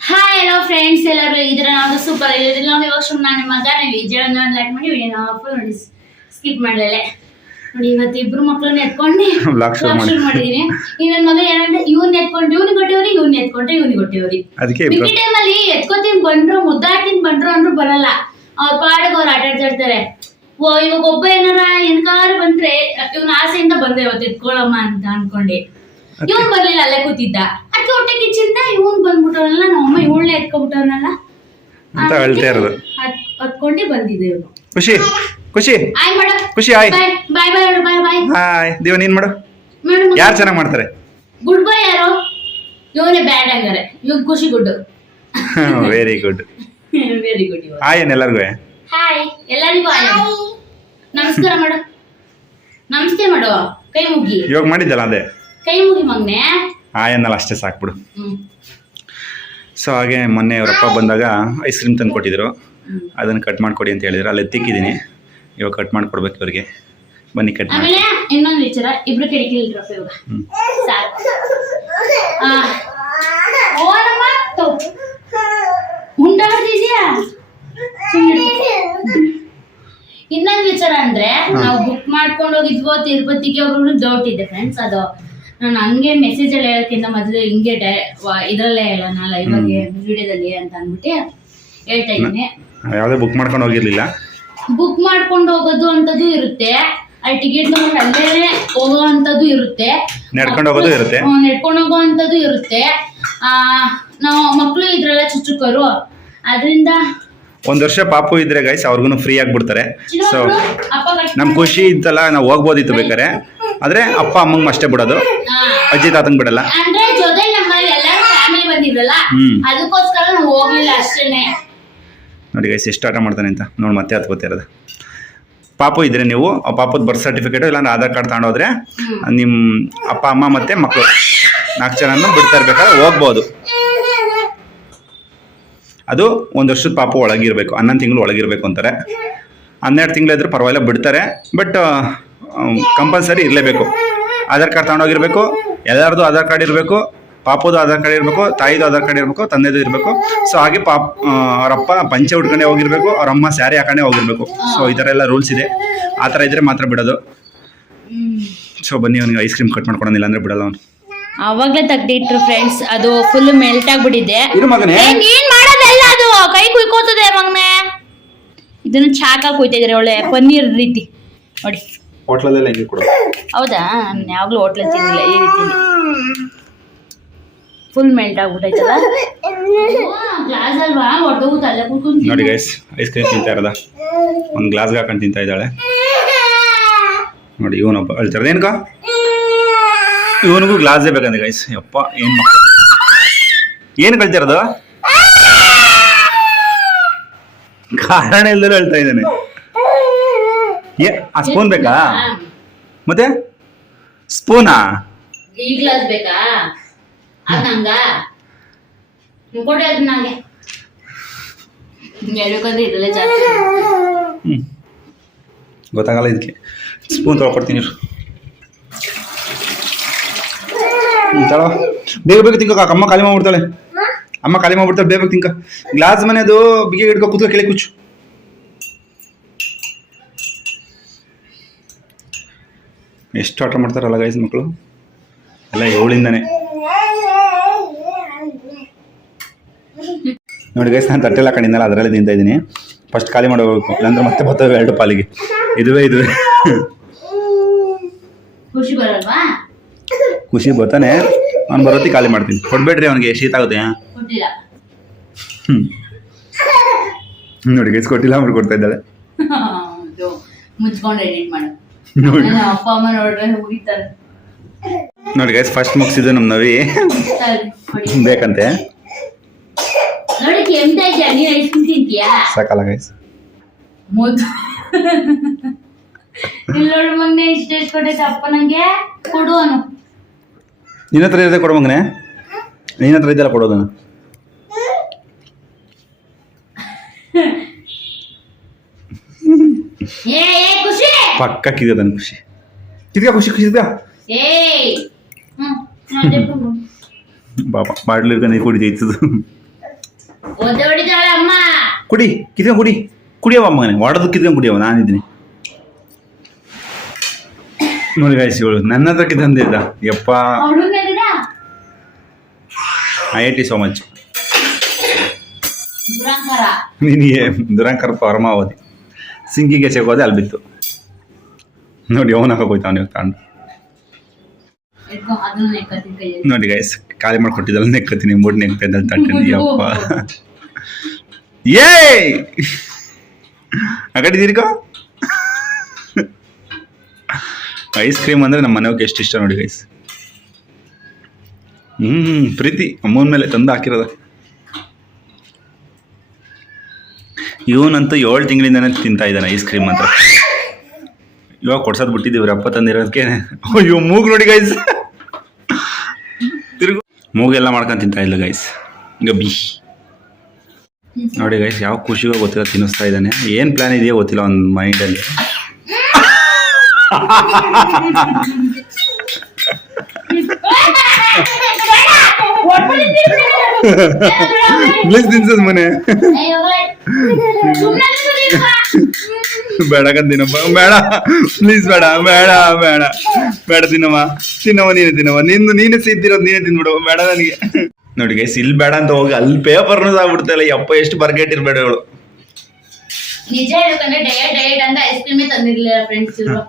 Hi hello friends ಎಲ್ಲರೂ ಇದ್ರೆ ನಾವು ಸೂಪರ್ ಇದ್ರೆ ನಾವು ಇವಾಗ ಸುಮ್ಮನೆ ನಿಮ್ಮ ಮಗ ನಾವು ಲೈಕ್ ಮಾಡಿ ವಿಡಿಯೋ ನಾವು ಫುಲ್ ನೋಡಿ ಸ್ಕಿಪ್ ಮಾಡಲೇ ನೋಡಿ ಇವತ್ತು ಇಬ್ರು ಮಕ್ಳನ್ನ ಎತ್ಕೊಂಡು ಶುರು ಮಾಡಿ. ಶುರು ಮಾಡಿದೀನಿ. ಈ ನನ್ನ ಮಗ ಏನಂದ್ರೆ ಇವ್ನ ಎತ್ಕೊಂಡು ಇವನ್ ಕೊಟ್ಟೇವ್ರಿ ಇವ್ನ ಎತ್ಕೊಂಡ್ರೆ ಇವ್ನಿಗೆ ಕೊಟ್ಟೇವ್ರಿ. ಮಿಕ್ಕಿ ಟೈಮಲ್ಲಿ ಎತ್ಕೋತೀನಿ ಬಂದ್ರು ಮುದ್ದಾಡ್ತೀನಿ ಬಂದ್ರು ಅಂದ್ರು ಬರಲ್ಲ. ಅವ್ರ ಪಾಡಿಗೆ ಅವ್ರು ಆಟ ಆಡ್ತಿರ್ತಾರೆ ಓ ಇವಾಗ ಒಬ್ಬ ಏನಾರ ಎನ್ಕಾರ ಬಂದ್ರೆ ಇವ್ನ ಆಸೆಯಿಂದ ಬಂದೆ ಇವತ್ತು ಎತ್ಕೊಳಮ್ಮ ಅಂತ ಅನ್ಕೊಂಡೆ. ಇವನ್ ಬರ್ಲಿಲ್ಲ ಅಲ್ಲೇ ಕೂತಿದ್ದ. ಅದಕ್ಕೆ ಹೊಟ್ಟೆ ಕಿಚ್ಚಿಂದ ಇವನ್ ಬಂದ್ಬಿಟ್ಟವನಲ್ಲ ನಮ್ಮಮ್ಮ ಇವಳನ್ನ ಎತ್ಕೊಂಡ್ಬಿಟ್ಟವನಲ್ಲ. ಅಂತ ಹೇಳ್ತಾ ಇರೋದು. ಹತ್ಕೊಂಡೆ ಬಂದಿದ್ದೆ ಇವನು. ಖುಷಿ ಖುಷಿ. ಆಯ್ ಮಾಡ. ಖುಷಿ ಆಯ್. ಬಾಯ್ bye bye bye bye hi ದೇವ ನೀನ್ ಮಾಡು. ಯಾರು ಚೆನ್ನಾಗಿ ಮಾಡ್ತಾರೆ? ಗುಡ್ ಬಾಯ್ ಯಾರು? ಇವನೇ ಬ್ಯಾಡ್ ಹಂಗಾರೆ. ಇವ್ ಖುಷಿ good very good very good hi ಏನ್ ಎಲ್ಲರಿಗೂ ಹಾಯ್ ಎಲ್ಲರಿಗೂ ಹಾಯ್. ನಮಸ್ಕಾರ ಮಾಡು. ನಮಸ್ತೆ ಮಾಡು. ಕೈ ಮುಗಿ ಇವಾಗ ಮಾಡಿದ್ದಲ್ಲ ಅದೇ? ಕೈ ಮುಗಿ ಮಗ್ನೆ? ಅನ್ನಲ್ಲ ಅಷ್ಟೇ ಸಾಕ್ಬಿಡು ಸೊ ಹಾಗೆ ಮೊನ್ನೆ ಅವರಪ್ಪ ಬಂದಾಗ ಐಸ್ ಕ್ರೀಮ್ ತಂದು ಕೊಟ್ಟಿದ್ರು. ಅದನ್ನು ಕಟ್ ಮಾಡ್ಕೊಡಿ ಅಂತ ಹೇಳಿದ್ರು. ಅಲ್ಲಿ ಎತ್ತಿಕ್ಕಿದ್ದೀನಿ ಇವಾಗ ಕಟ್ ಮಾಡ್ಕೊಡ್ಬೇಕು ಇವ್ರಿಗೆ. ಬನ್ನಿ ಕಟ್ ಮಾಡಿ ಆಮೇಲೆ ಇನ್ನೊಂದು ವಿಚಾರ ಇಬ್ರು ಇವಾಗ. ಸಾಕು. ಆ, ಓನಮ್ಮ. ಇನ್ನೊಂದು ವಿಚಾರ ಅಂದ್ರೆ ನಾವು ಬುಕ್ ಮಾಡ್ಕೊಂಡು ಹೋಗಿದ್ವೋ ತಿರುಪತಿಗೆ ಒಬ್ರು ಡೌಟ್ ಇದೆ ಫ್ರೆಂಡ್ಸ್ ಅದು. ನಾನು ಹಂಗೆ ಮೆಸೇಜ್ ಅಲ್ಲಿ ಹೇಳೋಕ್ಕಿಂತ ಮೊದಲು ಹಿಂಗೆ ಡೈ ಇದರಲ್ಲೇ ಹೇಳೋಣ ಆಗಿ ವಿಡಿಯೋದಲ್ಲಿ ಅಂತ ಅಂದ್ಬಿಟ್ಟು ಹೇಳ್ತಾ ಇದ್ದೀನಿ. ಯಾವುದೇ ಬುಕ್ ಮಾಡ್ಕೊಂಡು ಹೋಗಿರ್ಲಿಲ್ಲ? ಬುಕ್ ಮಾಡ್ಕೊಂಡು ಹೋಗೋದು ಅಂತದ್ದು ಇರುತ್ತೆ. ಆ ಟಿಕೆಟ್ ತಗೊಂಡು ಅಲ್ಲೇ ಹೋಗೋ ಅಂತದ್ದು ಇರುತ್ತೆ. ನಡ್ಕೊಂಡು ಹೋಗೋದು ಇರುತ್ತೆ? ನಡ್ಕೊಂಡು ಹೋಗೋ ಅಂತದ್ದು ಇರುತ್ತೆ. ಆ ನಾವು ಮಕ್ಕಳು ಇದ್ರಲ್ಲ ಚುಚ್ಚುಕರು. ಅದರಿಂದ ಒಂದ್ ವರ್ಷ ಪಾಪು ಇದ್ರೆ ಗೈಸ್ ಅವ್ರಿಗೂ ಫ್ರೀ ಆಗ್ಬಿಡ್ತಾರೆ. ಸೊ ಅಪ್ಪ ನಮ್ ಖುಷಿ ಇತ್ತಲ್ಲ ನಾವು ಹೋಗ್ಬೋದಿತ್ತು ಬೇಕಾರೆ ಆದ್ರೆ ಅಪ್ಪ ಅಮ್ಮಂಗ್ ಅಷ್ಟೇ ಬಿಡೋದು. ಅಜ್ಜಿ ತಾತಂಗ್ ಬಿಡಲ್ಲ. ಅಂದ್ರೆ ಜೊತೆ ನಮ್ಮಲ್ಲಿ ಎಲ್ಲರೂ ಫ್ಯಾಮಿಲಿ ಬಂದಿದ್ರಲ್ಲ ಹ್ಮ್. ಅದಕ್ಕೋಸ್ಕರ ನಾವು ಹೋಗ್ಲಿಲ್ಲ ಅಷ್ಟೇನೆ. ನೋಡಿ ಗೈಸ್ ಎಷ್ಟು ಆಟ ಮಾಡ್ತಾನೆ ಅಂತ. ನೋಡಿ ಮತ್ತೆ ಹತ್ಕೋತಿರೋದು ಪಾಪು ಇದ್ರೆ ನೀವು ಆ ಪಾಪದ ಬರ್ತ್ ಸರ್ಟಿಫಿಕೇಟ್ ಇಲ್ಲಾಂದ್ರೆ ಆಧಾರ್ ಕಾರ್ಡ್ ತಗೊಂಡೋದ್ರೆ ನಿಮ್ಮ ಅಪ್ಪ ಅಮ್ಮ ಮತ್ತೆ ಮಕ್ಕಳು ನಾಲ್ಕು ಜನನೂ ಬಿಡ್ತಾ ಇರ್ಬೇಕಾದ್ರೆ ಹೋಗ್ಬೋದು. ಅದು ಒಂದು ವರ್ಷದ ಪಾಪು ಒಳಗಿರ್ಬೇಕು ಹನ್ನೊಂದು ತಿಂಗಳು ಒಳಗಿರ್ಬೇಕು ಅಂತಾರೆ. ಹನ್ನೆರಡು ತಿಂಗಳಿದ್ರೆ ಪರವಾಗಿಲ್ಲ ಬಿಡ್ತಾರೆ. ಬಟ್ ಕಂಪಲ್ಸರಿ ಇರಲೇಬೇಕು. ಆಧಾರ್ ಕಾರ್ಡ್ ತಗೊಂಡೋಗಿರ್ಬೇಕು ಎಲ್ಲರದು ಆಧಾರ್ ಕಾರ್ಡ್ ಇರಬೇಕು ಪಾಪದು ಆಧಾರ್ ಕಾರ್ಡ್ ಇರಬೇಕು ತಾಯಿದು ಆಧಾರ್ ಕಾರ್ಡ್ ಇರಬೇಕು ತಂದೆದು ಇರಬೇಕು. ಸೊ ಹಾಗೆ ಪಾಪ ಅವರಪ್ಪ ಪಂಚೆ ಉಟ್ಕೊಂಡೇ ಹೋಗಿರಬೇಕು ಅವ್ರ ಅಮ್ಮ ಸ್ಯಾರಿ ಹಾಕೊಂಡೇ ಹೋಗಿರಬೇಕು. ಸೊ ಈ ಥರ ಎಲ್ಲ ರೂಲ್ಸ್ ಇದೆ. ಆ ಥರ ಇದ್ದರೆ ಮಾತ್ರ ಬಿಡೋದು. ಸೊ ಬನ್ನಿ ಅವನಿಗೆ ಐಸ್ ಕ್ರೀಮ್ ಕಟ್ ಮಾಡ್ಕೊಳೋದಿಲ್ಲ ಅಂದರೆ ಬಿಡಲ್ಲ ಅವನು. ಅವಾಗಲೇ ತೆಗ್ದಿಟ್ರು ಫ್ರೆಂಡ್ಸ್ ಅದು ಫುಲ್ ಮೆಲ್ಟ್ ಆಗ್ಬಿಟ್ಟಿದೆ. ನೀನ್ ಮಾಡೋದಲ್ಲ ಅದು? ಕೈ ಕುಯ್ಕೋತದೆ ಮಗನೇ. ಇದನ್ನು ಚಾಕ ಕುಯ್ತಾ ಇದ್ರೆ ಒಳ್ಳೆ ಪನ್ನೀರ್ ರೀತಿ. ನೋಡಿ. ಹೋಟ್ಲಲ್ಲೆಲ್ಲ ಹಿಂಗೆ ಕೊಡೋದು ಹೌದಾ? ನಾನು ಯಾವಾಗಲೂ ಹೋಟ್ಲ ತಿಂದಿಲ್ಲ ಈ ರೀತಿ. ಫುಲ್ ಮೆಲ್ಟ್ ಆಗ್ಬಿಟ್ಟೈತಲ್ಲ ಗ್ಲಾಸ್ ಅಲ್ವಾ ಹೊಡೆದು ತಲೆ ಕೂತ್ಕೊಂಡು ನೋಡಿ ಗೈಸ್ ಐಸ್ ಕ್ರೀಮ್ ತಿಂತಾ ಇರೋದ. ಒಂದು ಗ್ಲಾಸ್ಗೆ ಹಾಕೊಂಡು ತಿಂತಾ ಇದ್ದಾಳೆ. ನೋಡಿ ಇವನೊಬ್ಬ ಹೇಳ್ತಾರೆ ಏನಕ ಇವನಿಗೂ ಗ್ಲಾಸೇ ಬೇಕಂದ್ರೆ ಗೈಸ್ ಯಪ್ಪ ಏನು ಮಕ್ಕಳು ಏನು ಕಳ್ತಿರೋದು ಕಾರಣ ಇಲ್ದರೂ ಹೇಳ್ತಾ ಇದ್ದಾನೆ. ಏ ಆ ಸ್ಪೂನ್ ಬೇಕಾ? ಮತ್ತೆ? ಸ್ಪೂನಾ ಈ ಗ್ಲಾಸ್ ಬೇಕಾ? ಅದ್ ನಂಗ? ಕೊಡಿ ಅದ್ ನಂಗೆ. ಹೇಳ್ಬೇಕಂದ್ರೆ ಇದ್ರಲ್ಲೇ ಜಾಸ್ತಿ ಗೊತ್ತಾಗಲ್ಲ ಇದಕ್ಕೆ ಸ್ಪೂನ್ ತೊಳ್ಕೊಡ್ತೀನಿ ತಳ ಬೇಗ ಬೇಗ ತಿಂಕ ಅಮ್ಮ ಖಾಲಿ ಮಾಡ್ಬಿಡ್ತಾಳೆ. ಅಮ್ಮ ಖಾಲಿ ಮಾಡ್ಬಿಡ್ತಾಳೆ. ಬೇಗ ಬೇಗ ತಿಂಕ ಗ್ಲಾಸ್ ಮನೆದು ಬಿಗಿ ಹಿಡ್ಕೊ ಕೂತ್ಕೊ ಕೆಳಗೆ ಕುಚ್ಚು ಎಷ್ಟು ಆಟ ಮಾಡ್ತಾರಲ್ಲ ಗೈಸ್ ಮಕ್ಕಳು ಎಲ್ಲ ಏಳಿಂದಾನೆ ನೋಡಿ ಗೈಸ್ ನಾನು ತಟ್ಟೆಲ್ಲ ಕಣ್ಣಿಂದಲ್ಲ ಅದರಲ್ಲಿ ತಿಂತಾ ಇದ್ದೀನಿ. ಫಸ್ಟ್ ಖಾಲಿ ಮಾಡಬೇಕು ಇಲ್ಲಾಂದ್ರೆ ಮತ್ತೆ ಬರ್ತವೆ ಎರಡು ಪಾಲಿಗೆ. ಇದುವೇ ಇದುವೇ. ಖುಷಿ ಬರ್ತಾನೆ. ಅವ್ನು ಬರೋತಿ ಖಾಲಿ ಮಾಡ್ತೀನಿ. ಕೊಡ್ಬೇಡ್ರಿ ಅವನಿಗೆ ಶೀತ ಆಗುತ್ತೆ. ಹ್ಮ್. ಹ್ಞೂ ನೋಡಿ ಗೈಸ್ ಕೊಟ್ಟಿಲ್ಲ ಅವ್ರು ಕೊಡ್ತಾ ಇದ್ದಾಳೆ ಮುಚ್ಕೊಂಡು ಎಡಿಟ್ ಮಾಡು. ನೋಡಿ. ಅಪ್ಪ ಅಮ್ಮ ನೋಡ್ರೆ ಮುಗಿತಾರೆ. ನೋಡಿ ಗೈಸ್ ಫಸ್ಟ್ ಮುಗಿಸಿದ್ದು ನಮ್ಮ ನವಿ. ಬೇಕಂತೆ. ನೋಡಿ ಕೆಮ್ತಾ ಇದ್ಯಾ? ನೀನ್ ಐಸ್ ಕ್ರೀಮ್ ತಿಂತೀಯಾ? ಸಾಕಲ್ಲ ಗೈಸ್ ಮುದ್ದು. ಇಲ್ಲಿ ನೋಡಿ ಮೊನ್ನೆ ಇಷ್ಟೆಷ್ಟು ಕೊಟ್ಟೈತೆ ಅಪ್ಪ ನಂಗೆ. ಕೊಡು ಅನು ನಿನ್ನ ಹತ್ರ ಇರೋದೇ ಕೊಡು ಮಗನೆ. ನಿನ್ನ ಹತ್ರ ಇದೆಲ್ಲ ಏ ಪಕ್ಕ ಕಿದನ್ ಖುಷಿ. ಕಿದ್ಯಾ ಖುಷಿ ಖುಷಿ ಇದ್ಕ ಏಯ್! ಹ್ಮ್ ಅದೇ ಕೊಡು. ಬಾಬಾ ಬಾಟ್ಲು ನೀರು ಕುಡಿ ಅಮ್ಮ. ಕುಡಿ ಕಿದ್ಯ ಕುಡಿ. ಕುಡಿಯವ ಮಗನೆ ಒಡೆದು ಕಿದ್ಯ ಕುಡಿಯವ ನಾನಿದ್ದೀನಿ. ನೋಡಿ ಗಾಯ್ಸ್ ಇವಳು ನನ್ನ ಹತ್ರ ಕಿತ್ತಂದಿದ್ದ ಯಪ್ಪ. ಐ ಐ ಟಿ ಸೋ ಮಚ್ ದುರಂಕಾರ. ನಿನಗೆ ದುರಂಕರ ಪರಮಾವಧಿ. ಸಿಂಗಿಗೆ ಸಿಗೋದೆ ಅಲ್ಲಿ ಬಿತ್ತು ನೋಡಿ ಅವನ ಹೋಗ್ತಾ ನೀವು ತಗೊಂಡು ನೋಡಿ ಗೈಸ್ ಖಾಲಿ ಮಾಡ್ಕೊಟ್ಟಿದ್ದಲ್ಲ ನೆಕ್ಕತ್ತೀನಿ ಮೂಡ್ ನೆಕ್ತಿದ್ದಲ್ಲಿ ತಟ್ಟೆ ಯಪ್ಪ ಏ ಅಗಡಿ ಐಸ್ ಕ್ರೀಮ್ ಅಂದ್ರೆ ನಮ್ಮ ಮನೆಯವ್ರಿಗೆ ಎಷ್ಟು ಇಷ್ಟ ನೋಡಿ ಗೈಸ್ ಹ್ಮ್ ಪ್ರೀತಿ. ಅಮ್ಮನ ಮೇಲೆ ತಂದು ಹಾಕಿರೋದ. ಇವನಂತೂ ಏಳು ತಿಂಗಳಿಂದನೇ ತಿಂತಾ ಇದ್ದಾನೆ ಐಸ್ ಕ್ರೀಮ್ ಅಂತ ಇವಾಗ ಕೊಡ್ಸೋದು ಬಿಟ್ಟಿದ್ದೀವ್ರಿ ಅಪ್ಪ ತಂದಿರೋದಕ್ಕೆ ಅಯ್ಯೋ ಮೂಗು ನೋಡಿ ಗೈಸ್ ತಿರುಗು. ಮೂಗೆಲ್ಲ ಮಾಡ್ಕೊಂಡು ತಿಂತಾ ಇಲ್ಲ ಗೈಸ್ ಗಬ್ಬಿ. ನೋಡಿ ಗೈಸ್ ಯಾವ ಖುಷಿಗೋ ಗೊತ್ತಿಲ್ಲ ತಿನ್ನಿಸ್ತಾ ಇದ್ದಾನೆ. ಏನು ಪ್ಲಾನ್ ಇದೆಯೋ ಗೊತ್ತಿಲ್ಲ ಒಂದು ಮೈಂಡಲ್ಲಿ ಪ್ಲೀಸ್ ತಿನ್ಸದ್ ಮನೆ. ಬೇಡ ತಿನ್ನಪ್ಪ ಬೇಡ. ಪ್ಲೀಸ್ ಬೇಡ. ಬೇಡ ಬೇಡ. ಬೇಡ ತಿನ್ನವ ತಿನ್ನವ ನೀನೆ ತಿನ್ನವ ನಿಂದು ನೀನೆ ಸಿದ್ದಿರೋದು ನೀನೆ ತಿನ್ಬಿಡು. ಬೇಡ ನನಗೆ. ನೋಡಿ ಗೈಸ್ ಇಲ್ಲಿ ಬೇಡ ಅಂತ ಹೋಗಿ ಅಲ್ಲಿ ಪೇಪರ್ನು ಆಗ್ಬಿಡ್ತಲ್ಲ ಯಪ್ಪ ಎಷ್ಟು ಬರ್ಗೆಟ್ಟಿರ್ಬೇಡ ಅವಳು ನಿಜ ಹೇಳ್ಬೇಕಂದ್ರೆ ಡಯಟ್ ಡಯಟ್ ಅಂತ ಐಸ್ ಕ್ರೀಮೇ ತಂದಿರ್ಲಿಲ್ಲ ಫ್ರೆಂಡ್ಸ್ ಇವರು.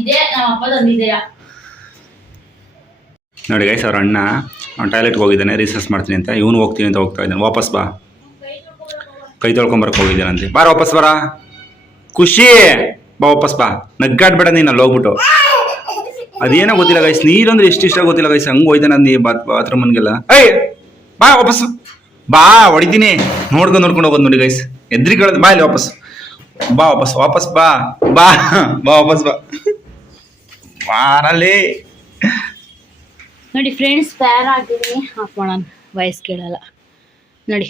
ಇದೇ ನಮ್ಮ ಅಪ್ಪ ತಂದಿದ್ದೀರಾ ನೋಡಿ ಗೈಸ್ ಅವ್ರ ಅಣ್ಣ ಅವ್ನು ಟಾಯ್ಲೆಟ್ಗೆ ಹೋಗಿದ್ದಾನೆ. ರಿಸರ್ಚ್ ಮಾಡ್ತೀನಿ ಅಂತ. ಇವನು ಹೋಗ್ತೀನಿ ಅಂತ ಹೋಗ್ತಾ ಇದ್ದಾನೆ. ವಾಪಸ್ ಬಾ. ಕೈ ತೊಳ್ಕೊಂಬರಕ್ಕೆ ಹೋಗಿದ್ದೇನಂತೆ ಬಾರ ವಾಪಸ್ ಬರ ಖುಷಿ. ಬಾ ವಾಪಸ್ ಬಾ. ನಗ್ಗಾಡ್ಬೇಡ ನೀನು ಅಲ್ಲಿ ಹೋಗ್ಬಿಟ್ಟು. ಅದೇನೋ ಗೊತ್ತಿಲ್ಲ ಗೈಸ್ ನೀರಂದ್ರೆ ಎಷ್ಟು ಇಷ್ಟ ಗೊತ್ತಿಲ್ಲ ಗೈಸ್ ಹಂಗೆ ಹೋಯ್ತಾನೆ ನೀ ಬಾತ್ ಬಾತ್ರೂಮನ್ಗೆಲ್ಲ. ಏಯ್ ಬಾ ವಾಪಸ್. ಬಾ ಹೊಡಿತೀನಿ. ನೋಡ್ಕೊಂಡು ನೋಡ್ಕೊಂಡು ಹೋಗೋದು ನೋಡಿ ಗೈಸ್ ಎದ್ರಿ ಕೇಳೋದು ಬಾ ಇಲ್ಲಿ ವಾಪಸ್. ಬಾ ವಾಪಸ್ ವಾಪಸ್ ಬಾ. ಬಾ ಬಾ ವಾಪಸ್ ಬಾ. ಬಾರಲ್ಲಿ ನೋಡಿ ಫ್ರೆಂಡ್ಸ್ ಪ್ಯಾರ್ ಹಾಕಿದ್ದೀನಿ ಹಾಕೋಣ ಮಾಡೋಣ ವಾಯ್ಸ್ ಕೇಳಲ್ಲ. ನೋಡಿ.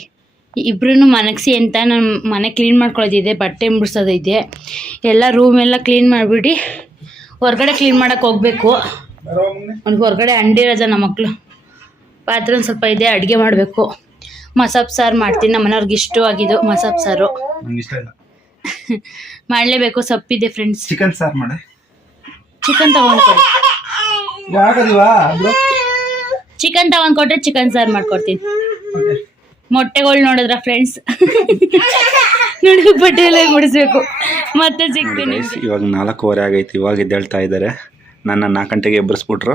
ಇಬ್ರು ಮನಗ್ಸಿ ಅಂತ ನಾನು ಮನೆ ಕ್ಲೀನ್ ಮಾಡ್ಕೊಳ್ಳೋದಿದೆ ಬಟ್ಟೆ ಮುಡ್ಸೋದಿದೆ ಎಲ್ಲ ರೂಮ್ ಎಲ್ಲ ಕ್ಲೀನ್ ಮಾಡಿಬಿಟ್ಟು ಹೊರಗಡೆ ಕ್ಲೀನ್ ಮಾಡೋಕೆ ಹೋಗ್ಬೇಕು. ಅವ್ನಿಗೆ ಹೊರಗಡೆ ಅಂಡಿ ರಜ ನಮ್ಮ ಮಕ್ಕಳು ಪಾತ್ರೆ ಸ್ವಲ್ಪ ಇದೆ ಅಡುಗೆ ಮಾಡಬೇಕು. ಮಸಾಪ್ ಸಾರು ಮಾಡ್ತೀನಿ ನಮ್ಮ ಮನೆಯವ್ರಿಗೆ ಇಷ್ಟವಾಗಿದ್ದು ಮಸಾಪ್ ಸಾರು. ಮಾಡಲೇಬೇಕು ಸೊಪ್ಪಿದೆ ಫ್ರೆಂಡ್ಸ್ ಚಿಕನ್ ಸಾರು ಮಾಡಿ. ಚಿಕನ್ ತಗೊಂಡು ಕೊಡಿ. ಚಿಕನ್ ತಗೊಂಡ್ಕೊಟ್ರೆ ಚಿಕನ್ ಸಾರು ಮಾಡ್ಕೊಡ್ತೀನಿ. ಮೊಟ್ಟೆಗಳು ನೋಡಿದ್ರ ಫ್ರೆಂಡ್ಸ್ ನೋಡಿ ಬಟ್ಟೆ ಎಲ್ಲ ಬಿಡಿಸ್ಬೇಕು ಮತ್ತೆ ಸಿಗ್ತೀನಿ. ಇವಾಗ ನಾಲ್ಕೂವರೆ ಆಗೈತಿ ಇವಾಗ ಎದ್ದೇಳ್ತಾ ಇದ್ದಾರೆ. ನನ್ನ ನಾಲ್ಕು ಗಂಟೆಗೆ ಎಬ್ಬರಿಸ್ಬಿಟ್ರು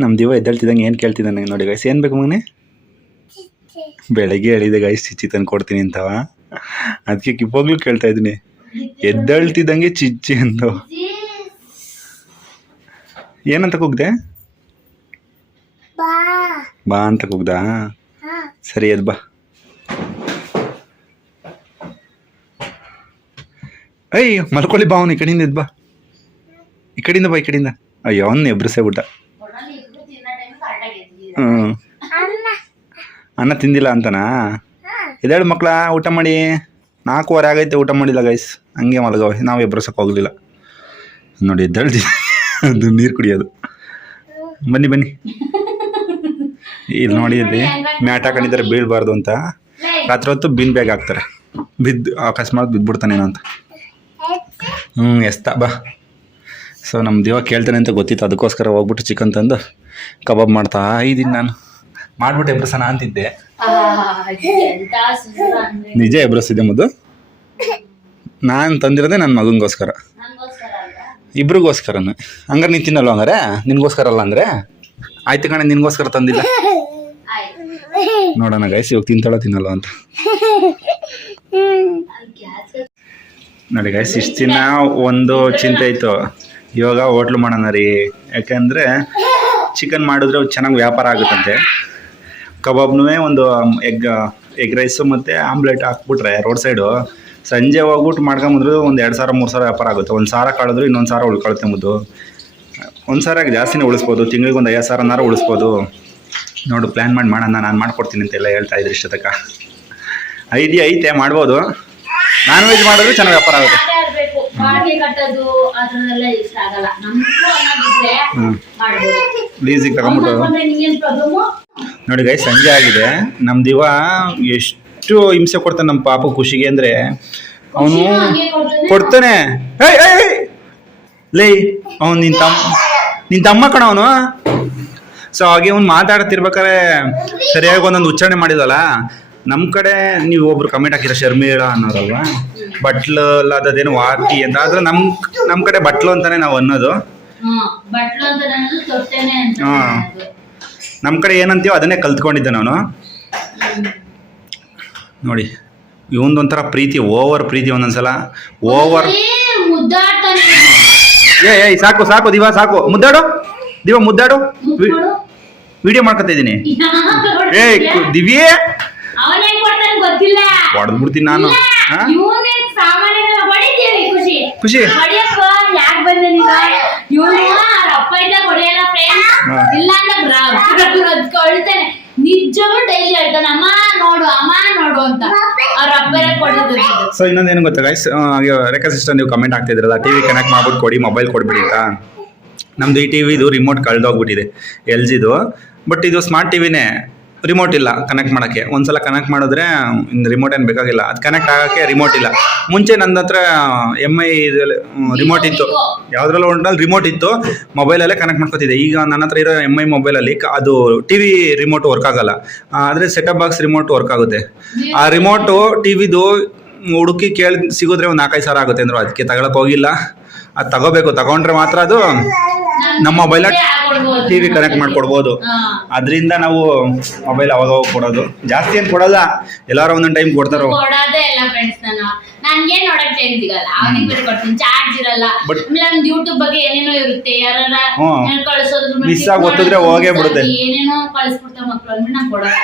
ನಮ್ಮ ದಿವ ಎದ್ದೇಳ್ತಿದ್ದಂಗೆ ಏನು ಕೇಳ್ತಿದ್ದಾನೆ ನೋಡಿ ಗೈಸ್ ಏನು ಬೇಕು ಮಗನೇ? ಬೆಳಗ್ಗೆ ಹೇಳಿದೆ ಗೈಸ್ ಚಿಚ್ಚಿ ತಂದು ಕೊಡ್ತೀನಿ ಅಂತವ ಅದಕ್ಕೆ ಕಿಪ್ಪಾಗ್ಲೂ ಕೇಳ್ತಾ ಇದ್ದೀನಿ. ಎದ್ದೇಳ್ತಿದ್ದಂಗೆ ಚಿಚ್ಚಿ ಅಂತ. ಏನಂತ ಕೂಗ್ದೆ? ಬಾ ಅಂತ ಕೂಗ್ದಾ? ಸರಿ ಅದು ಬಾ. ಅಯ್ಯ ಮಲ್ಕೊಳ್ಳಿ ಬಾ ಅವನು, ಈ ಕಡೆಯಿಂದ ಬಾ. ಈ ಕಡೆಯಿಂದ ಬಾ, ಈ ಕಡೆಯಿಂದ. ಅಯ್ಯೋ ಅವನ್ನ ಎಬ್ರಿಸೇ ಬಿಟ್ಟ ಹ್ಞೂ ಅನ್ನ ತಿಂದಿಲ್ಲ ಅಂತನಾ? ಇದೇಳು ಮಕ್ಕಳ ಊಟ ಮಾಡಿ. ನಾಲ್ಕೂವರೆ ಆಗೈತೆ, ಊಟ ಮಾಡಿಲ್ಲ ಗೈಸ್ ಹಂಗೆ ಮಲಗವೆ ನಾವು ಎಬ್ರಸಕ್ಕೆ ಹೋಗಲಿಲ್ಲ. ನೋಡಿ ಎದ್ದೇಳ್ತಿ ಅದು ನೀರು ಕುಡಿಯೋದು. ಬನ್ನಿ ಬನ್ನಿ. ಇಲ್ಲಿ ನೋಡಿ ಇಲ್ಲಿ ಮ್ಯಾಟ್ ಹಾಕೊಂಡಿದ್ದಾರೆ ಬೀಳ್ಬಾರ್ದು ಅಂತ. ರಾತ್ರಿ ಹೊತ್ತು ಬಿನ್ ಬ್ಯಾಗ್ ಹಾಕ್ತಾರೆ. ಬಿದ್ದು ಅಕಸ್ಮಾತ್ ಬಿದ್ದುಬಿಡ್ತಾನೇನೋ ಅಂತ. ಹ್ಞೂ ಎಸ್ತಾ ಬಾ. ಸೊ ನಮ್ಮ ದೇವ ಕೇಳ್ತಾನೆ ಅಂತ ಗೊತ್ತಿತ್ತು. ಅದಕ್ಕೋಸ್ಕರ ಹೋಗ್ಬಿಟ್ಟು ಚಿಕನ್ ತಂದು ಕಬಾಬ್ ಮಾಡ್ತಾ ಇದ್ದೀನಿ ನಾನು. ಮಾಡ್ಬಿಟ್ಟು ಎಬ್ರಸನ ಅಂತಿದ್ದೆ. ನಿಜ ಎಬ್ರಸಿದೆ ಮದು ನಾನು ತಂದಿರೋದೆ ನನ್ನ ಮಗನಿಗೋಸ್ಕರ ಇಬ್ರಿಗೋಸ್ಕರನು. ಹಂಗಾರೆ ನೀನು ತಿನ್ನಲ್ವ ಹಂಗಾರೆ? ನಿನಗೋಸ್ಕರ ಅಲ್ಲ ಅಂದರೆ? ಆಯ್ತು ಕಣೆ ನಿನಗೋಸ್ಕರ ತಂದಿಲ್ಲ. ನೋಡೋಣ ಗೈಸ್ ಇವಾಗ ತಿಂತಾಳ, ತಿನ್ನಲ್ಲ ಅಂತ. ನೋಡಿ ಗೈಸ್ ಇಷ್ಟು ದಿನ ಒಂದು ಚಿಂತೆ ಇತ್ತು. ಇವಾಗ ಹೋಟ್ಲು ಮಾಡೋಣ ರೀ. ಯಾಕೆಂದರೆ ಚಿಕನ್ ಮಾಡಿದ್ರೆ ಚೆನ್ನಾಗಿ ವ್ಯಾಪಾರ ಆಗುತ್ತಂತೆ. ಕಬಾಬ್ನೂ ಒಂದು ಎಗ್ ಎಗ್ ರೈಸು ಮತ್ತು ಆಮ್ಲೆಟ್ ಹಾಕ್ಬಿಟ್ರೆ ರೋಡ್ ಸೈಡು ಸಂಜೆ ಹೋಗ್ಬಿಟ್ಟು ಮಾಡ್ಕೊಂಬಂದ್ರು ಒಂದು ಎರಡು ಸಾವಿರ, ಮೂರು ಸಾವಿರ ವ್ಯಾಪಾರ ಆಗುತ್ತೆ. ಒಂದು ಸಾರ ಕಳೆದ್ರು ಇನ್ನೊಂದು ಸಾರ ಉಳ್ಕೊಳುತ್ತೆ ಮುದ್ದು. ಒಂದು ಸಾರಾಗಿ ಜಾಸ್ತಿನೇ ಉಳಿಸ್ಬೋದು. ತಿಂಗಳಿಗೆ ಒಂದು ಐದು ಸಾವಿರನಾರು ಉಳಿಸ್ಬೋದು. ನೋಡು ಪ್ಲ್ಯಾನ್ ಮಾಡಿ ಮಾಡೋಣ ನಾನು ಮಾಡ್ಕೊಡ್ತೀನಿ ಅಂತೆಲ್ಲ ಹೇಳ್ತಾ ಇದ್ರಿ ಇಷ್ಟತಕ ಐಡಿಯಾ ಐತೆ ಮಾಡ್ಬೋದು. ನಾನ್ ವೆಜ್ ಮಾಡಿದ್ರೆ ಚೆನ್ನಾಗಿ ವ್ಯಾಪಾರ ಆಗುತ್ತೆ. ಲೀಸಿಗೆ ತಗೊಂಬಿಟ್ಟು ನೋಡಿ ಗೈ ಸಂಜೆ ಆಗಿದೆ. ನಮ್ಮ ದಿವ ಎಷ್ಟು ಹಿಂಸೆ ಕೊಡ್ತಾನೆ ನಮ್ಮ ಪಾಪ ಖುಷಿಗೆ ಅಂದರೆ ಅವನು ಕೊಡ್ತಾನೆ. ಲೇ ಅವನು ನಿನ್ನ ತಮ್ಮ ನಿನ್ನ ತಮ್ಮ ಕಣ ಅವನು. ಸೊ ಹಾಗೆ ಅವ್ನು ಮಾತಾಡ್ತಿರ್ಬೇಕಾದ್ರೆ ಸರಿಯಾಗಿ ಒಂದೊಂದು ಉಚ್ಚಾರಣೆ ಮಾಡಿದಲ್ಲ ನಮ್ಮ ಕಡೆ ನೀವು ಒಬ್ರು ಕಮೆಂಟ್ ಹಾಕಿರ ಶರ್ಮಿಳ ಅನ್ನೋರಲ್ವಾ? ಬಟ್ಲು ಅಲ್ಲ ಅದೇನು ವಾಟಿ ಅಂತ. ಆದ್ರೆ ನಮ್ ನಮ್ ಕಡೆ ಬಟ್ಲು ಅಂತಾನೆ ನಾವು ಅನ್ನೋದು. ಹಾ. ನಮ್ ಕಡೆ ಏನಂತೀವೋ ಅದನ್ನೇ ಕಲ್ತ್ಕೊಂಡಿದ್ದೆ ನಾನು. ನೋಡಿ ಇವೊಂದೊಂಥರ ಪ್ರೀತಿ ಓವರ್ ಪ್ರೀತಿ ಒಂದೊಂದ್ಸಲ. ಓವರ್ ಏ, ಸಾಕು ಸಾಕು ದಿವಾ ಸಾಕು. ಮುದ್ದಾಡು. ದಿವಾ ಮುದ್ದಾಡು. ವಿಡಿಯೋ ಮಾಡ್ಕೊತಾ ಇದ್ದೀನಿ. ಏ ದಿವ್ಯ. ದಿವ್ಯೇ ಗೊತ್ತಿಲ್ಲ. ಹೊಡೆದ್ಬಿಡ್ತೀನಿ ನಾನು. ಖುಷಿ. ಸೊ ಇನ್ನೊಂದೇನು ಗೊತ್ತಾ ಗೈಸ್ ರೇಖಾ ಸಿಸ್ಟರ್ ನೀವು ಕಮೆಂಟ್ ಆಗ್ತಿದ್ರಲ್ಲ ಟಿವಿ ಕನೆಕ್ಟ್ ಮಾಡ್ಬಿಟ್ಟು ಕೊಡಿ ಮೊಬೈಲ್ ಕೊಡ್ಬಿಡಿ ಅಂತ. ನಮ್ದು ಈ ಟಿ ವಿದು ರಿಮೋಟ್ ಕಳೆದೋಗ್ಬಿಟ್ಟಿದೆ ಎಲ್ ಜಿದು ಬಟ್ ಇದು ಸ್ಮಾರ್ಟ್ ಟಿವಿನೇ ರಿಮೋಟ್ ಇಲ್ಲ ಕನೆಕ್ಟ್ ಮಾಡೋಕ್ಕೆ. ಒಂದ್ಸಲ ಕನೆಕ್ಟ್ ಮಾಡಿದ್ರೆ ರಿಮೋಟ್ ಏನು ಬೇಕಾಗಿಲ್ಲ. ಅದು ಕನೆಕ್ಟ್ ಆಗೋಕ್ಕೆ ರಿಮೋಟ್ ಇಲ್ಲ. ಮುಂಚೆ ನನ್ನ ಹತ್ರ ಎಂ ಐ ರಿಮೋಟ್ ಇತ್ತು. ಯಾವುದ್ರಲ್ಲೂ ಒಂದಲ್ಲಿ ರಿಮೋಟ್ ಇತ್ತು. ಮೊಬೈಲಲ್ಲೇ ಕನೆಕ್ಟ್ ಮಾಡ್ಕೊತಿದ್ದೆ. ಈಗ ನನ್ನ ಹತ್ರ ಇರೋ ಎಂ ಐ ಮೊಬೈಲಲ್ಲಿ ಅದು ಟಿ ವಿ ರಿಮೋಟ್ ವರ್ಕ್ ಆಗಲ್ಲ ಆದರೆ ಸೆಟಪ್ ಬಾಕ್ಸ್ ರಿಮೋಟ್ ವರ್ಕ್ ಆಗುತ್ತೆ. ಆ ರಿಮೋಟು ಟಿ ವಿದು ಹುಡುಕಿ ಕೇಳಿ ಸಿಗೋದ್ರೆ ಒಂದು ನಾಲ್ಕೈದು ಸಾವಿರ ಆಗುತ್ತೆ ಅಂದರು. ಅದಕ್ಕೆ ತಗೊಳಕ್ಕೆ ಹೋಗಿಲ್ಲ. ಅದು ತಗೋಬೇಕು. ತಗೊಂಡ್ರೆ ಮಾತ್ರ ಅದು ನಮ್ಮ ಮೊಬೈಲ್ ಟಿವಿ ಕನೆಕ್ಟ್ ಮಾಡ್ಕೊಡ್ಬೋದು. ಅದರಿಂದ ನಾವು ಮೊಬೈಲ್ ಅವಾಗ ಕೊಡೋದು. ಜಾಸ್ತಿ ಏನು ಕೊಡಲ್ಲ. ಎಲ್ಲಾರು ಒಂದೊಂದು ಟೈಮ್ ಕೊಡ್ತಾರೋ. ಕೊಡೋದೇ ಇಲ್ಲ ಫ್ರೆಂಡ್ಸ್ ನಾನು. ನನ್ಗೆ ನೋಡಕ್ ಟೈಮ್ ಸಿಗಲ್ಲ ಅವಾಗಿನ ಬೇರೆ ಕೊಡ್ತೀನಿ ಚಾರ್ಜ್ ಇರಲ್ಲ ಆಮೇಲೆ ನಮ್ದು ಯೂಟ್ಯೂಬ್ ಬಗ್ಗೆ ಏನೇನೋ ಇರುತ್ತೆ. ಯಾರ. ಕಳ್ಸೋದ್ರ ಮಿಸ್ ಆಗ್ ಹೋಗೇ ಬಿಡುತ್ತೆ. ಏನೇನೋ ಕಳಿಸ್ಬಿಡ್ತಾವ ಮಕ್ಳು. ಅಂದ್ರೆ ನಂಗೆ ಕೊಡಲ್ಲ.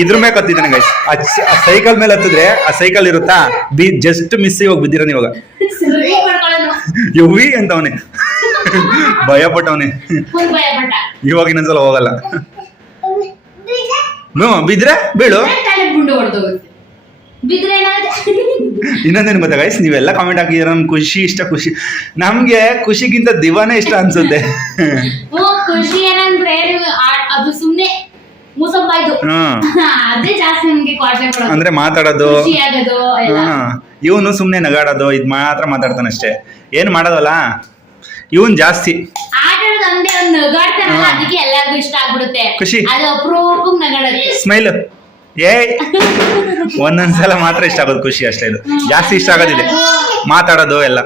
ಇದ್ರ ಮೇಲೆ ಹತ್ತಿದ್ದಾನೆ ಗೈಸ್ ಆ ಸೈಕಲ್ ಮೇಲೆ ಹತ್ತಿದ್ರೆ ಆ ಸೈಕಲ್ ಇರುತ್ತಾ? ಬಿ ಜಸ್ಟ್ ಮಿಸ್ ಇವಾಗ. ಬಿದ್ದಿರ ಇವಾಗ ಸರಿ ಅಂತವನೆ. ಭಯ ಪಟ್ಟವನೆ ಫುಲ್ ಭಯ ಪಟ್ಟ ಇವಾಗ ಇನ್ನೊಂದ್ಸಲ ಹೋಗಲ್ಲ. ಹ್ಞೂ ಬಿದ್ರೆ? ಬೀಳು. ಇನ್ನೊಂದೇನು ಗೊತ್ತಾ ಗೈಸ್ ನೀವೆಲ್ಲ ಕಾಮೆಂಟ್ ಹಾಕಿದ್ರೆ ನಮ್ಗೆ ಖುಷಿ ಇಷ್ಟ ಖುಷಿ. ನಮ್ಗೆ ಖುಷಿಗಿಂತ ದಿವಾನೇ ಇಷ್ಟ ಅನ್ಸುತ್ತೆ. ಖುಷಿ ಏನಂದ್ರೆ ಅದು ಸುಮ್ನೆ ಹ್ಮ್ ಅದೇ ಜಾಸ್ತಿ ನಮ್ಗೆ ಅಂದ್ರೆ ಮಾತಾಡೋದು. ಇವನು ಸುಮ್ಮನೆ ನಗಾಡೋದು ಇದು ಮಾತ್ರ ಮಾತಾಡ್ತಾನೆ ಅಷ್ಟೇ ಏನು ಮಾಡೋದಲ್ಲ? ಇವನ್ ಜಾಸ್ತಿ. ಆಟ ಆಡೋದು ಅಂದ್ರೆ ಅವ್ನು ನಗಾಡ್ತಾನಲ್ಲ ಅದಕ್ಕೆ ಎಲ್ಲರಿಗೂ ಇಷ್ಟ ಆಗ್ಬಿಡುತ್ತೆ. ಖುಷಿ. ಅದು ಅಪರೂಪಕ್ಕೆ ನಗಾಡೋದು. ಸ್ಮೈಲ್ ಏ ಒಂದೊಂದ್ಸಲ ಮಾತ್ರ ಇಷ್ಟ ಆಗೋದು ಖುಷಿ ಅಷ್ಟೇ ಇದು. ಜಾಸ್ತಿ ಇಷ್ಟ ಆಗೋದಿಲ್ಲ. ಮಾತಾಡೋದು ಎಲ್ಲ.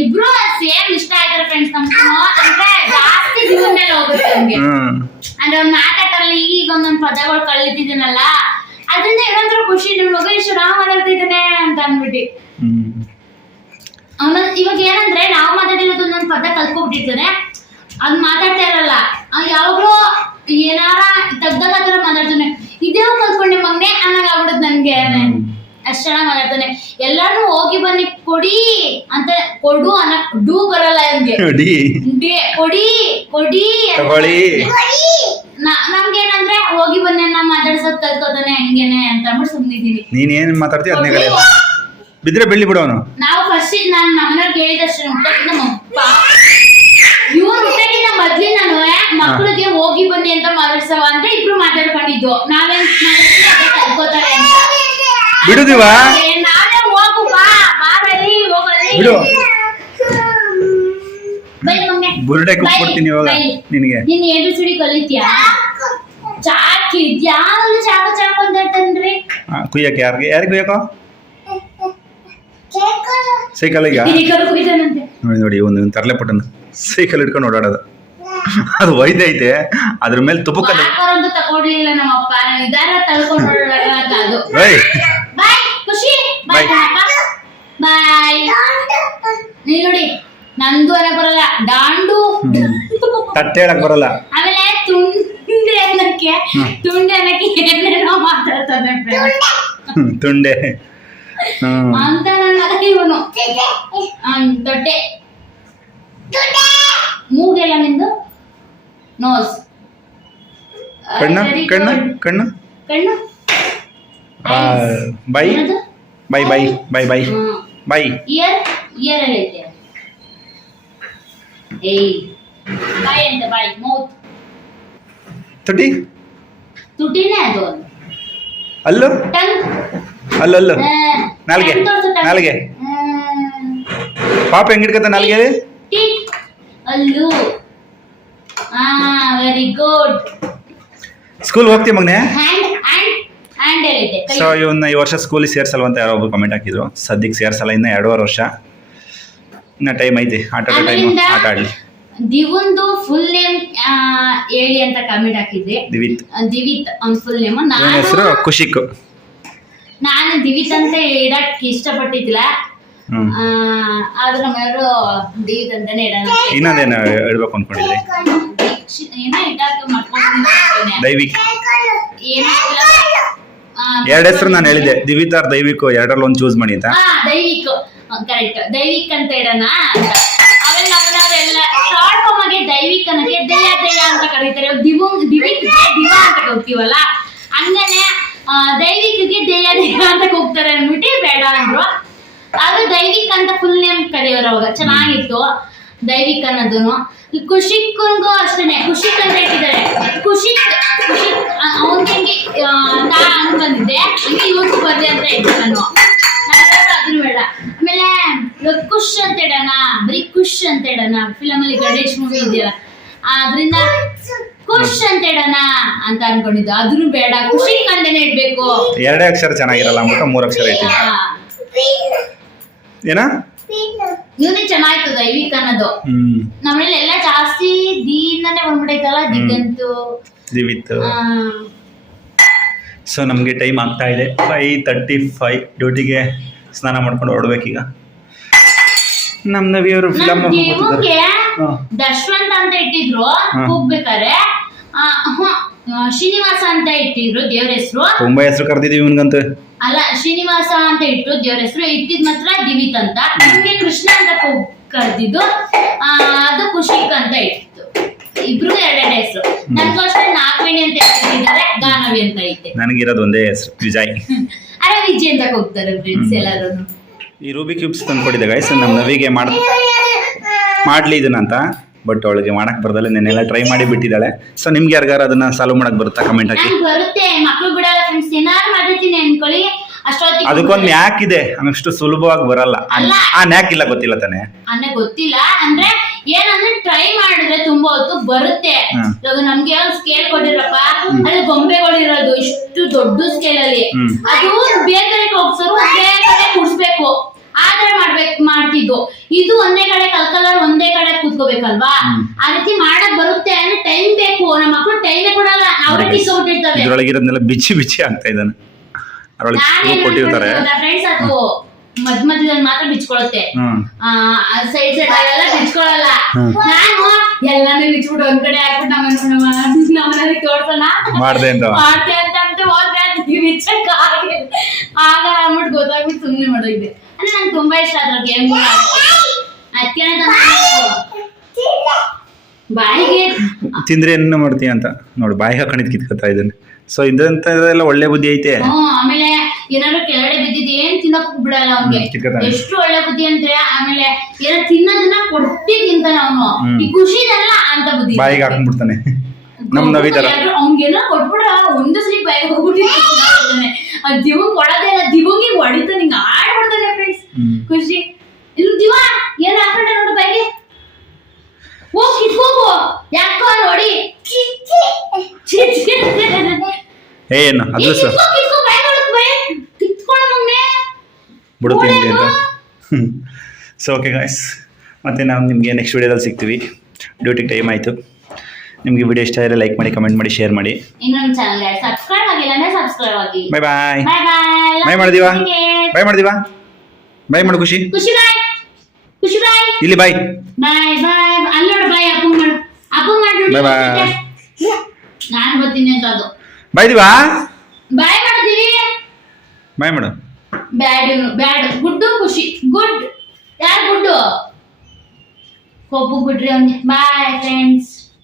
ಇಬ್ರು ಸೇಮ್ ಇಷ್ಟ ಆಯ್ತಾರೆ ಫ್ರೆಂಡ್ಸ್ ನಮ್ಗೆ ಅಂದ್ರೆ ಜಾಸ್ತಿ ಜೀವನ ಮೇಲೆ ಹೋಗುತ್ತೆ ನಮ್ಗೆ. ಹ್ಮ್. ಅಂದ್ರೆ ಅವ್ನು ಮಾತಾಡ್ತಾರಲ್ಲ ಈಗ ಈಗ ಒಂದೊಂದು ಪದಗಳು ಕಲಿತಿದ್ದೀನಲ್ಲ ಅದರಿಂದ ಏನಂದ್ರೆ ಖುಷಿ ನಿಮ್ ಮಗ ಇಷ್ಟು ನಾವು ಮಾತಾಡ್ತಿದ್ದಾನೆ ಅಂತ ಅನ್ಬಿಟ್ಟು ಆಮೇಲೆ ಅವನ ಇವಾಗ ಏನಂದ್ರೆ ನಾವು ಮಾತಾಡಿರೋದು ಒಂದೊಂದು ಪದ ಕಲ್ತ್ಕೊಬಿಟ್ಟಿರ್ತಾನೆ ಅದ್ ಮಾತಾಡ್ತಾ ಇರಲ್ಲ. ಯಾವಾಗ್ಲೂ ಏನಾರ ತಗ್ದಾಗ ಮಾತಾಡ್ತಾನೆ. ಇದೇ ಕಲ್ತ್ಕೊಂಡೆ ಮಗ್ನೆ ಅನ್ನಂಗ್ ಆಗ್ಬಿಡುದು ನನ್ಗೆ ಅಷ್ಟ್ ಚೆನ್ನಾಗಿ ಮಾತಾಡ್ತಾನೆ. ಎಲ್ಲಾರು ಹೋಗಿ ಬನ್ನಿ ಕೊಡಿ ಅಂತ ಕೊಡು ಅನ್ನ ಡೂ ಬರಲ್ಲ ನನ್ಗೆ ಕೊಡಿ. ಕೊಡಿ ಕೊಡಿ ತಗೊಳ್ಳಿ. ನಮ್ಗೇನಂದ್ರೆ ಹೋಗಿ ಬನ್ನಿ ಅನ್ನ ಮಾತಾಡ್ಸೋದ್ ಕಲ್ತ್ಕೋತಾನೆ ಹಂಗೇನೆ ಅಂತ ಅಂದ್ಬಿಟ್ಟು ಸುಮ್ನಿದೀನಿ ನೀನ್ ಏನ್ ಮಾತಾಡ್ತೀಯ ಅದನ್ನೇ ಕಲಿಯ ಬಿದ್ರೆ ಬೆಳ್ಳಿ ಬಿಡೋನು ನಾವು ಫಸ್ಟ್ ನಾನು ನಮ್ಮನ್ನ ಕೇಳಿದಷ್ಟು ಹುಟ್ಟಕ್ಕಿಂತ ನಮ್ಮಪ್ಪ ಇವ್ರು ಹುಟ್ಟಕ್ಕಿಂತ ಮೊದ್ಲಿ ನಾನು ಮಕ್ಕಳಿಗೆ ಹೋಗಿ ಬನ್ನಿ ಅಂತ ಮಾತಾಡ್ಸವ ಅಂತ ಇಬ್ರು ಮಾತಾಡ್ಕೊಂಡಿದ್ದು. ನಾವೇನ್ ಮಾತಾಡ್ತೀವಿ ಕಲ್ತ್ಕೋತಾರೆ ಅಂತ ಬಿಡು ದಿವಾ ಏ, ಹೋಗು ಬಾ ಬಾ ಬರೀ ಹೋಗಲಿ. ಬಿಡು. ಬುರುಡೆ ಕೊಡ್ತೀನಿ ಇವಾಗ. ನಿನಗೆ. ನೀನ್ ಕಲಿತ್ಯಾ? ಚಾಕಿ ಚಾಕು ಚಾಕು ಅಂತ ಹೇಳ್ತಾನ್ರಿ. ಕುಯ್ಯಕ್ಕೆ ಯಾರಿಗೆ? ಯಾರಿಗೆ ಕುಯ್ಯಕೋ ಸೈಕಲ್ ಈಗ? ನೋಡಿ ನೋಡಿ ಒಂದು ತರಲೆ ಪಟ್ಟನ ಸೈಕಲ್ ಹಿಡ್ಕೊಂಡು ಓಡಾಡೋದು. ಅದು ವೈದ್ಯ ಐತೆ. ಅದ್ರ ಮೇಲೆ ತುಪ್ಪಕಲ್ಲಿ ತಗೊಂಡಿಲ್ಲ ನಮ್ಮಪ್ಪ. ತಳ್ಕೊಂಡು ಅದು. ಬಾಯ್ ಬೈ ಬಾಯ್ ನೀ ನೋಡಿ ನಂದು ಅನ್ನ ಬರಲ್ಲ ದಾಂಡು. ತಟ್ಟೆ ಹೇಳಕ್ ಬರಲ್ಲ. ಆಮೇಲೆ ತುಂಡೆ ಅನ್ನಕ್ಕೆ ತುಂಡೆ ಅನ್ನಕ್ಕೆ ಏನೇನೋ ಮಾತಾಡ್ತಾನೆ ತುಂಡೆ. ಅಂತ ನನ್ನ ಇವನು. ದೊಡ್ಡೆ. ಮೂಗೆಲ್ಲ ನಿಂದು? ನೋಸ್ ಕಣ್ಣು ಕಣ್ಣು ಕಣ್ಣು. ಕಣ್ಣು. ಆ, bye bye bye bye bye ear ear ಅಲ್ಲಿ ಐತೆ. ಏಯ್. ಬಾಯ್ ಅಂತ ಬಾಯ್ ಮೌತ್. ತುಟಿ? ತುಟಿನೇ ಅದು ಅಲ್ಲು? ಟಂಗ್ ಅಲ್ಲಲ್ಲು? ನಾಲ್ಗೆ. ನಾಲ್ಗೆ. ಪಾಪ ಹೆಂಗ್ ಹಿಡ್ಕತ್ತ ನಾಲ್ಗೆ? ಅಲ್ಲು. ವೆರಿ ಗುಡ್ ಸ್ಕೂಲ್ ಹೋಗ್ತೀವಿ ಮಗನೆ? ಹ್ಯಾಂಡ್ ಹ್ಯಾಂಡ್ ಇದೆ ಕೈ ಸೊ ಇವನ್ನ ಈ ವರ್ಷ ಸ್ಕೂಲಿಗೆ ಸೇರ್ಸಲ್ವ ಅಂತ ಯಾರೋ ಒಬ್ರು ಕಮೆಂಟ್ ಹಾಕಿದ್ರು. ಸದ್ಯಕ್ಕೆ ಸೇರ್ಸಲ್ಲ ಇನ್ನ ಎರಡೂವರೆ ವರ್ಷ. ಇನ್ನ ಟೈಮ್ ಐತಿ ಆಟ ಆಡೋ ಟೈಮ್ ಆಟ ಆಡ್ಲಿ. ದಿವಂದು ಫುಲ್ ನೇಮ್ ಹೇಳಿ ಅಂತ ಕಮೆಂಟ್ ಹಾಕಿದ್ದೆ. ದಿವಿತ್. ಆ, ದಿವಿತ್ ಅವ್ನ ಫುಲ್ ನೇಮ್ ಇವನ ಹೆಸರು ನಾನು ನಾನು ದಿವಿತ್ ಅಂತ ಇಡಕ್ ಇಷ್ಟಪಟ್ಟಿದ್ದಿಲ್ಲ. ಹ್ಮ್. ಆ, ಆದ್ರೆ ನಮ್ಮೆಲ್ಲರೂ ದಿವಿತ್ ಅಂತಾನೆ ಇಡೋಣ ಇನ್ನೊಂದೇನು ಹೇಳ್ಬೇಕು ಅನ್ಕೊಂಡಿದ್ರಿ? ಏನೋ ಇಡಕ್ ಮಾಡ್ಕೊಂಡು ದೈವಿಕ್. ಏನೋ ಎರಡು ಹೆಸರು ನಾನು ಹೇಳಿದೆ ದಿವಿತಾರ್ ದೈವಿಕ್ ಎರಡರಲ್ಲಿ ಒಂದು ಚೂಸ್ ಮಾಡಿ ಅಂತ. ದೈವಿಕ್. ಕರೆಕ್ಟ್ ದೈವಿಕ್ ಅಂತ ಇಡೋಣ ಅಂತ. ಆಮೇಲೆ ನಮ್ಮನವರೆಲ್ಲ ಶಾರ್ಟ್ ಫಾರ್ಮ್ ಆಗಿ ದೈವಿಕ್ ಅನ್ನಕ್ಕೆ ಅಂತ ಕರೀತಾರೆ. ದಿವು ದಿವಿಕ್ ದಿವ ಅಂತ ಹೋಗ್ತೀವಲ್ಲ ಹಂಗನೆ ದೈವಿಕಿಗೆ ದೈವಿಕ್ಗೆ ದಯ ದಯ ಅಂತ ಹೋಗ್ತಾರೆ ಅಂದ್ಬಿಟ್ಟು ಬೇಡ ಅಂದ್ರು. ಅದು ದೈವಿಕ್ ಅಂತ ಫುಲ್ ನೇಮ್ ಕರೆಯೋರು ಅವಾಗ. ಚೆನ್ನಾಗಿತ್ತು. ದೈವಿಕ್ ಅನ್ನೋದನ್ನು ಈ ಕುಂಗು ಅಷ್ಟೇನೆ. ಖುಷಿಕ್ ಅಂತ ಇಟ್ಟಿದ್ದಾರೆ ಖುಷಿಕ್ ಖುಷಿಕ್ ಅವನಿಗೆ ಹೆಂಗೆ ತಾ ಅಂತ ಬಂದಿದ್ದೆ ಹಂಗೆ ಇವತ್ತು ಬರ್ದೆ ಅಂತ ಇದ್ದೆ ನಾನು. ಬೇಡ ಆಮೇಲೆ ಇವಾಗ ಖುಷ್ ಅಂತ ಇಡೋಣ ಬರೀ ಖುಷ್ ಅಂತ ಇಡೋಣ ಫಿಲಮ್ ಅಲ್ಲಿ ಗಣೇಶ್ ಮೂವಿ ಇದೆಯಲ್ಲ. ಆದ್ರಿಂದ ಖುಷ್ ಅಂತ ಇಡೋಣ ಅಂತ ಅನ್ಕೊಂಡಿದ್ದು. ಅದ್ರೂ ಬೇಡ. ಖುಷಿ ಕಂಡೇನೆ ಇಡ್ಬೇಕು ಎರಡೇ ಅಕ್ಷರ ಚೆನ್ನಾಗಿರಲ್ಲ ಅಂದ್ಬಿಟ್ಟು ಮೂರು ಅಕ್ಷರ ಐತಿ ಏನ? ಇವನೇ ಚೆನ್ನಾಗಿತ್ತು ದೈವಿಕ್ ಅನ್ನೋದು. ನಮ್ಮನೇಲಿ ಎಲ್ಲ ಜಾಸ್ತಿ ದೀನನೇ ಬಂದ್ಬಿಟ್ಟೈತಲ್ಲ ದಿಗಂತು ದಿವಿತ್ ಆ, ಸೊ ನಮಗೆ ಟೈಮ್ ಆಗ್ತಾ ಇದೆ. ಫೈವ್ ತರ್ಟಿ ಫೈವ್ ಡ್ಯೂಟಿಗೆ ಸ್ನಾನ ಮಾಡ್ಕೊಂಡು ಹೊರಡ್ಬೇಕೀಗ. ನಮ್ ನವಿಯವರು ಫಿಲಮ್. ದಶವಂತ ಅಂತ ಇಟ್ಟಿದ್ರು. ಹೋಗ್ಬೇಕಾರೆ ಆ, ಶ್ರೀನಿವಾಸ ಅಂತ ಇಟ್ಟಿದ್ರು ದೇವ್ರ ಹೆಸರು. ತುಂಬಾ ಹೆಸರು ಕರೆದಿದ್ದೀವಿ ಇವನ್ಗಂತೂ. ಅಲ್ಲ ಶ್ರೀನಿವಾಸ ಅಂತ ಇಟ್ಟು ದೇವ್ರ ಹೆಸರು ಇಟ್ಟಿದ್ ಮಾತ್ರ ದಿವಿತ್ ಅಂತ. ನಮ್ಗೆ ಕೃಷ್ಣ ಅಂತ ಕರೆದಿದ್ದು ಅದು ಕುಶಿಕ್ ಅಂತ ಇಟ್ಟಿತ್ತು ಇಬ್ರು ಎರಡೆರಡು ಹೆಸರು. ನನ್ಗೂ ಅಷ್ಟೇ ನಾಗವೇಣಿ ಅಂತ ಇಟ್ಟಿದ್ದಾರೆ ಗಾನವಿ ಅಂತ ಐತೆ ನನಗಿರೋದು ಒಂದೇ ಹೆಸರು ವಿಜಯ್. ಅರೆ ವಿಜಯ್ ಅಂತ ಹೋಗ್ತಾರೆ ಫ್ರೆಂಡ್ಸ್ ಎಲ್ಲರೂ ಈ ರೂಬಿ ಕ್ಯೂಬ್ಸ್ ತಂದ್ಕೊಟ್ಟಿದ್ದೆ ಗೈಸ್ ನಮ್ಮ ನವಿಗೆ ಮಾಡ್ ಮಾಡ್ಲಿ ಇದನ್ನ ಅಂತ ಬಟ್ ಅವಳಿಗೆ ಮಾಡಕ್ ಬರ್ದಲ್ಲ ನೆನ್ನೆಲ್ಲ ಟ್ರೈ ಮಾಡಿ ಬಿಟ್ಟಿದ್ದಾಳೆ. ಸೊ ನಿಮ್ಗೆ ಯಾರಿಗಾರ ಅದನ್ನ ಸಾಲ್ವ್ ಮಾಡಕ್ ಬರುತ್ತಾ ಕಮೆಂಟ್ ಹಾಕಿ? ಬರುತ್ತೆ ಮಕ್ಳು ಬಿಡಲ್ಲ ಫ್ರೆಂಡ್ಸ್ ಏನಾರು ಮಾಡಿರ್ತೀನಿ ಅನ್ಕೊಳ್ಳಿ ಅಷ್ಟೊತ್ತಿಗೆ ಅದಕ್ಕೊಂದು ನ್ಯಾಕ್ ಇದೆ ಅಷ್ಟು ಸುಲಭವಾಗಿ ಬರಲ್ಲ. ಆ- ನ್ಯಾಕ್ ಇಲ್ಲ ಗೊತ್ತಿಲ್ಲ ತಾನೆ? ಗೊತ್ತಿಲ್ಲ ಅಂದ್ರೆ ಏನಂದ್ರೆ ಟ್ರೈ ಮಾಡಿದ್ರೆ ತುಂಬಾ ಹೊತ್ತು ಬರುತ್ತೆ. ಇವಾಗ ನಮ್ಗೆ ಒಂದು ಸ್ಕೇಲ್ ಕೊಟ್ಟಿರಪ್ಪ ಅಲ್ಲಿ ಗೊಂಬೆಗಳಿರೋದು ಇಷ್ಟು ದೊಡ್ಡ ಸ್ಕೇಲ್ ಅಲ್ಲಿ. ಅದು ಬೇರೆ ಕಡೆ ಹೋಗ್ಸೋರು ಬೇರೆ ಕಡೆ ಕುಡ್ಸ್ಬೇಕು. ಮಾಡ್ಬೇಕು ಮಾಡ್ತಿದ್ವು. ಇದು ಒಂದೇ ಕಡೆ ಕಲ್ಕಲರ್ ಒಂದೇ ಕಡೆ ಕೂತ್ಕೋಬೇಕಲ್ವಾ. ಆ ರೀತಿ ಮಾಡಕ್ ಬರುತ್ತೆ ಅಂದ್ರೆ ಟೈಮ್ ಬೇಕು. ನಮ್ಮ ಮಕ್ಕಳು ಟೈಮೇ ಕೊಡಲ್ಲ ಅವರೇ ಇದ್ರೊಳಗಿರೋದ್ನೆಲ್ಲ ಬಿಚ್ಚಿ ಬಿಚ್ಚಿ ಆಗ್ತಾ ಇದ್ದಾನೆ. ಅದ್ರೊಳಗೆ screw ಕೊಟ್ಟಿರ್ತಾರೆ. ಫ್ರೆಂಡ್ಸ್ ಅದು? ಮಧ್ಯ ಮಧ್ಯದಲ್ಲಿ ಮಾತ್ರ ಬಿಚ್ಕೊಳುತ್ತೆ. ಸೈಡ್ ಸೈಡ್ ಅಲ್ಲೆಲ್ಲ ಬಿಚ್ಕೊಳಲ್ಲ. ನಾನು ಎಲ್ಲಾನು ಬಿಚ್ಬಿಟ್ಟು ಒಂದ್ ಕಡೆ ಹಾಕ್ಬಿಟ್ಟು ನಮ್ಮ ನಮ್ಮನಲ್ಲಿ ತೋರ್ಸೋಣ. ಮಾಡ್ದೆ ಅಂತ. ಮಾಡ್ದೆ ಅಂತ ಅಂತ ಹೋದ್ರೆ ಬಿಚ್ಚಕ್ ಆಗಿಲ್ಲ ಆಗ ಅಂದ್ಬಿಟ್ಟು ಗೊತ್ತಾಗ್ಬಿಟ್ಟು ಸುಮ್ಮನೆ ಮಾಡೋಗಿದೆ. ಅಂದ್ರೆ ನಂಗೆ ತುಂಬಾ ಇಷ್ಟ ಅದ್ರ ಗೇಮ್ ಅದಕ್ಕೆ ಬಾಯಿಗೆ ತಿಂದ್ರೆ ಏನ್ ಮಾಡ್ತೀಯ ಅಂತ? ನೋಡಿ ಬಾಯಿ ಹಾಕೊಂಡಿದ್ ಕಿತ್ಕೊತಾ ಇದನ್ನ ಸೊ ಇದಂತ ಒಳ್ಳೆ ಬುದ್ಧಿ ಐತೆ. ಆಮೇಲೆ ಏನಾದ್ರು ಕೆಳಗಡೆ ಬಿದ್ದಿದ್ ಏನ್ ತಿನ್ನಕ್ ಬಿಡಲ್ಲ ಅವ್ನಿಗೆ. ಎಷ್ಟು ಒಳ್ಳೆ ಬುದ್ಧಿ ಅಂದ್ರೆ ಆಮೇಲೆ ಏನ ತಿನ್ನೋದನ್ನ ಕೊಟ್ಟಿ ತಿಂತಾನೆ ಅವನು. ಈ ಖುಷಿದಲ್ಲ ಅಂತ ಬುದ್ಧಿ. ಬಾಯಿಗೆ ಹಾಕೊಂಡ್ಬಿಡ್ತಾನೆ ನಮ್ ನವಿ ಅವ್ನ್ಗೆಲ್ಲ ಕೊಟ್ಬಿಡ ಒಂದು ಸರಿ ಬಾಯಿಗೆ ಹೋಗ್ಬಿಟ್ಟಿರ್ತಾನೆ ದಿವಂಗ್ ದಿವ ಕೊಡೋದೇ ಇಲ್ಲ ದಿವಂಗಿ ಹೊಡಿತಾನೆ ಹಿಂಗ ಆಡ್ಬಿಡ್ತಾನೆ ಫ್ರೆಂಡ್ಸ್. ಖುಷಿ. ಇಲ್ಲಿ ದಿವ ಏನ್ ಹಾಕೊಂಡೆ ನೋಡು ಬಾಯಿಗೆ? ಹೋಗ್ ಕಿತ್ಕೋಗು ಯಾಕೋ ನೋಡಿ. ಏನು? ಅದು ಸರ್ ಬಾಯಿ. ಅಂತ. ಸೊ ಓಕೆ ಗಾಯ್ಸ್ ಮತ್ತೆ ನಾವು ನಿಮಗೆ ನೆಕ್ಸ್ಟ್ ವೀಡಿಯೋದಲ್ಲಿ ಸಿಗ್ತೀವಿ. ಡ್ಯೂಟಿಗೆ ಟೈಮ್ ಆಯಿತು. ನಿಮಗೆ ವಿಡಿಯೋ ಇಷ್ಟ ಆದರೆ ಲೈಕ್ ಮಾಡಿ ಕಮೆಂಟ್ ಮಾಡಿ ಶೇರ್ ಮಾಡಿ. ಇನ್ನೊಂದು ಚಾನಲ್ ಸಬ್ಸ್ಕ್ರೈಬ್ ಆಗಿಲ್ಲ ಅಂದ್ರೆ ಸಬ್ಸ್ಕ್ರೈಬ್ ಆಗಿ. Bye bye bye bye bye ಮಾಡಿದೀವ? Bye ಮಾಡಿದೀವ? ಬೈ ಮಾಡು ಖುಷಿ. ಖುಷಿ ಬಾಯ್. ಖುಷಿ ಬಾಯ್. ಇಲ್ಲಿ ಬಾಯ್. ಬಾಯ್ ಬಾಯ್ ಅಲ್ಲಿ ನೋಡು ಬಾಯ್ ಅಪ್ಪ ಮಾಡು ಅಪ್ಪು ಮಾಡು Bye bye. ನಾನು ಬರ್ತೀನಿ ಅಂತ ಅದು. ಬಾಯ್ ದಿವಾ? ಬಾಯ್ ಮಾಡ್ತೀವಿ ಬಾಯ್ ಮಾಡು. ಬ್ಯಾಡ್ ಬ್ಯಾಡ್, ಗುಡ್ಡು ಖುಷಿ, ಗುಡ್. ಯಾರು ಗುಡ್ಡು? ಕೊಬ್ಬು ಬಿಡ್ರಿ ಅವ್ನಿಗೆ. Bye friends